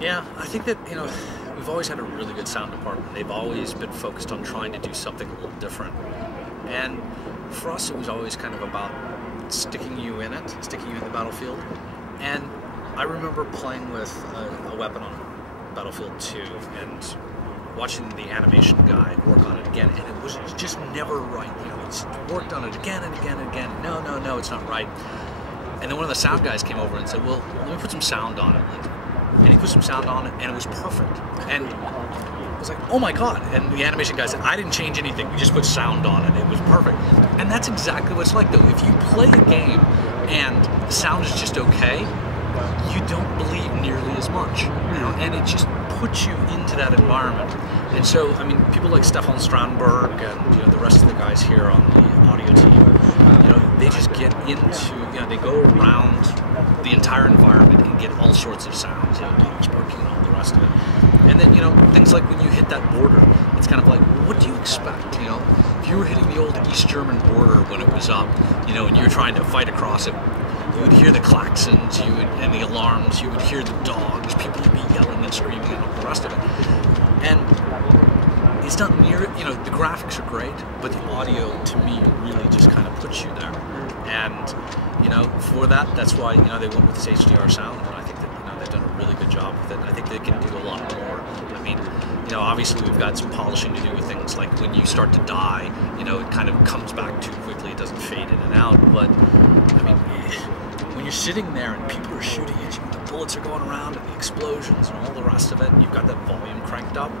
Yeah, I think that, we've always had a really good sound department. They've always been focused on trying to do something a little different. And for us, it was always kind of about sticking you in the battlefield. And I remember playing with a weapon on Battlefield 2 and watching the animation guy work on it again, and it was just never right. He's worked on it again and again and again. No, it's not right. And then one of the sound guys came over and said, well, let me put some sound on it. And he put some sound on it, and it was perfect. And I was like, oh my God. And the animation guy said, I didn't change anything. We just put sound on it. It was perfect. And that's exactly what it's like, though. If you play a game and the sound is just okay, you don't believe nearly as much. And it just puts you into that environment. And so, I mean, people like Stefan Strandberg and the rest of the guys here on the audio team, they just get into, they go around the entire environment and get all sorts of sounds, dogs barking and all the rest of it. And then, things like when you hit that border, it's kind of like, what do you expect? If you were hitting the old East German border when it was up, and you were trying to fight across it, you would hear the klaxons, and the alarms, you would hear the dogs, people would be yelling and screaming and all the rest of it. And it's not near, the graphics are great, but the audio, to me, really just kind of puts you there. And, for that, that's why, they went with this HDR sound, and I think that, they've done a really good job with it. I think they can do a lot more. I mean, obviously we've got some polishing to do with things like when you start to die, it kind of comes back too quickly, it doesn't fade in and out, but, I mean, when you're sitting there and people are shooting at you, the bullets are going around and the explosions and all the rest of it, and you've got that volume cranked up,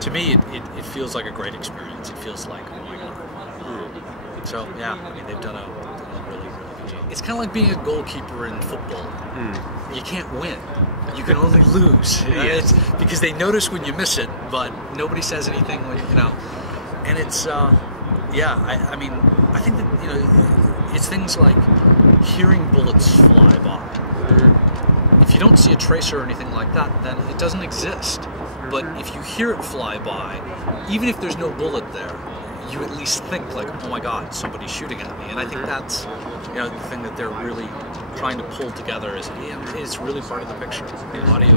to me, it feels like a great experience. It feels like, oh my God. So, yeah, I mean, they've done a really, really good job. It's kind of like being a goalkeeper in football. You can't win. You can only lose. It's because they notice when you miss it, but nobody says anything when, And it's, I mean, I think that, it's things like hearing bullets fly by. If you don't see a tracer or anything like that, then it doesn't exist. But if you hear it fly by, even if there's no bullet there, you at least think like, oh my God, somebody's shooting at me. And I think that's, the thing that they're really trying to pull together is really part of the picture. The audio,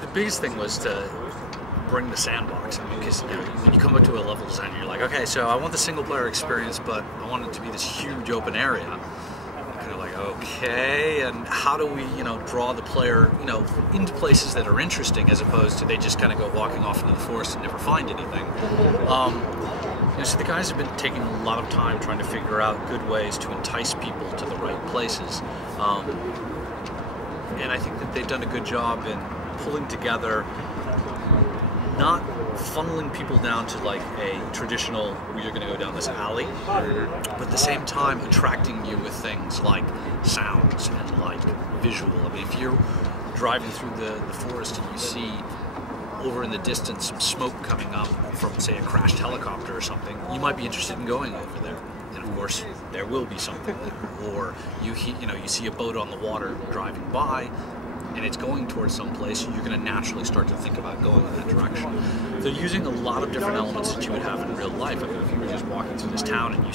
the biggest thing was to bring the sandbox. I mean, because when you come up to a level design, you're like, okay, so I want the single player experience, but I want it to be this huge open area. And kind of like, okay, and how do we, draw the player, into places that are interesting as opposed to they just kind of go walking off into the forest and never find anything. So the guys have been taking a lot of time trying to figure out good ways to entice people to the right places. And I think that they've done a good job in pulling together, not funneling people down to like a traditional, you're going to go down this alley, but at the same time attracting you with things like sounds and like visual. I mean, if you're driving through the forest and you see over in the distance some smoke coming up from, say, a crashed helicopter or something, you might be interested in going over there. And of course, there will be something there. Or you see a boat on the water driving by, and it's going towards some place, you're going to naturally start to think about going in that direction. They're using a lot of different elements that you would have in real life. I mean, if you were just walking through this town and you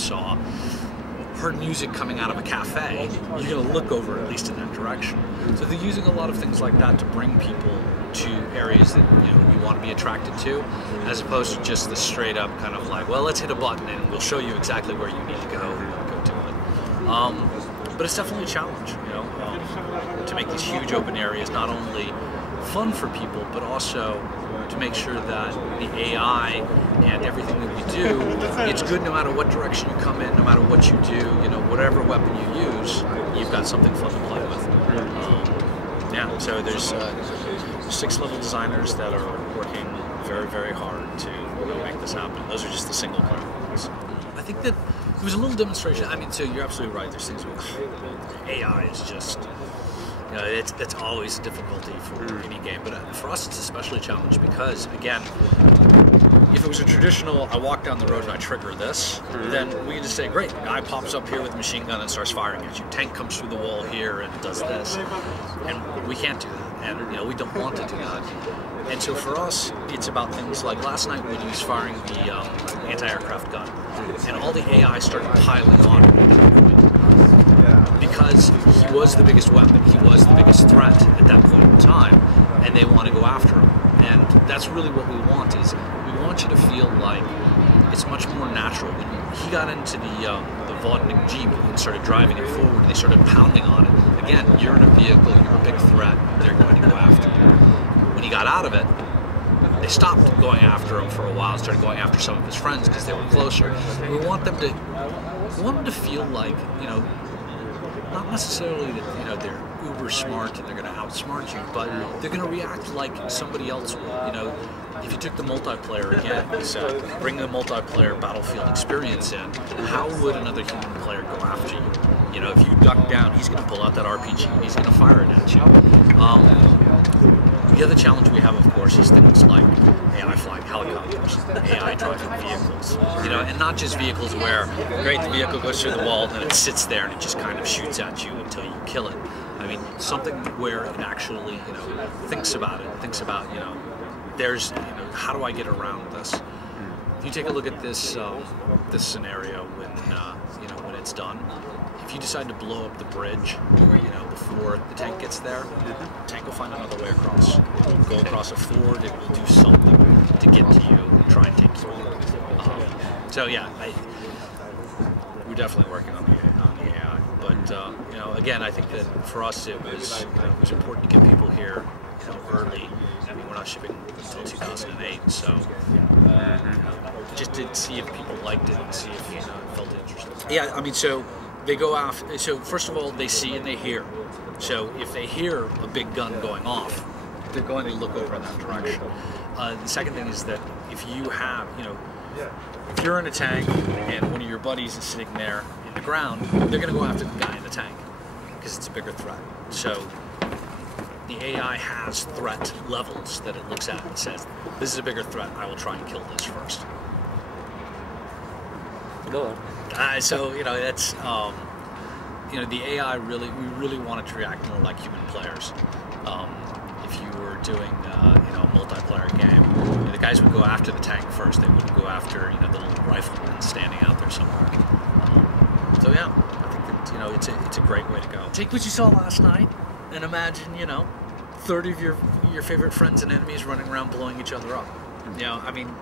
heard music coming out of a cafe, you're going to look over at least in that direction. So they're using a lot of things like that to bring people to areas that you want to be attracted to, as opposed to just the straight up kind of like, well, let's hit a button and we'll show you exactly where you need to go to it. But it's definitely a challenge, to make these huge open areas not only fun for people, but also to make sure that the AI and everything that we do, it's good no matter what direction you come in, no matter what you do, whatever weapon you use, you've got something fun to play with. So there's 6 level designers that are working very, very hard to make this happen. Those are just the single player ones. I think that it was a little demonstration. I mean, so you're absolutely right. There's things with AI is just, it's always a difficulty for any game. But for us, it's especially a challenge because, again, if it was a traditional, I walk down the road and I trigger this, then we can just say, great, the guy pops up here with a machine gun and starts firing at you. Tank comes through the wall here and does this. And we can't do that. And we don't want to do that. And so for us, it's about things like last night when he was firing the anti-aircraft gun, and all the AI started piling on at that point. Because he was the biggest weapon, he was the biggest threat at that point in time. and they want to go after him. And that's really what we want, is we want you to feel like it's much more natural. When he got into the Vodnik Jeep and started driving it forward, and they started pounding on it. Again, you're in a vehicle, you're a big threat, they're going to go after you. When he got out of it, they stopped going after him for a while and started going after some of his friends because they were closer. We want them to feel like, you know, not necessarily that, you know, they're uber smart and they're going to outsmart you, but they're going to react like somebody else will. You know, if you took the multiplayer again, so bring the multiplayer Battlefield experience in, how would another human player go after you? You know, if you duck down, he's going to pull out that RPG and he's going to fire it at you. The other challenge we have, of course, is things like AI flying helicopters, AI driving vehicles, you know, and not just vehicles where, great, the vehicle goes through the wall and it sits there and it just kind of shoots at you until you kill it. I mean, something where it actually, you know, thinks about it, thinks about, you know, there's, you know, how do I get around this? If you take a look at this this scenario when, you know, when it's done, if you decide to blow up the bridge, you know, before the tank gets there, the tank will find another way across. It will go across a ford. It will do something to get to you and try and take you out. So yeah, we're definitely working on the AI. But you know, again, I think that for us it was, you know, it was important to get people here, you know, early. I mean, we're not shipping until 2008, so just to see if people liked it and see if, you know, felt interested. Yeah, I mean, so. They go after, so first of all, they see and they hear. So if they hear a big gun going off, they're going to look over in that direction. The second thing is that if you have, you know, if you're in a tank and one of your buddies is sitting there in the ground, they're going to go after the guy in the tank because it's a bigger threat. So the AI has threat levels that it looks at and says, this is a bigger threat, I will try and kill this first. Go on. So, you know, that's, you know, the AI really, we really want it to react more like human players. If you were doing, you know, a multiplayer game, you know, the guys would go after the tank first. They wouldn't go after, you know, the little rifleman standing out there somewhere. So yeah, I think that, you know, it's a great way to go. Take what you saw last night and imagine, you know, 30 of your favorite friends and enemies running around blowing each other up. You know, I mean,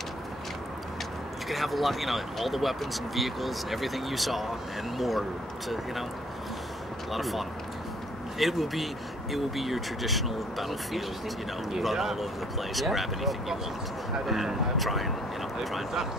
you can have a lot, you know, all the weapons and vehicles and everything you saw and more to, you know, a lot of fun. It will be your traditional Battlefield, you know, run all over the place, grab anything you want, and try and, you know, try and battle.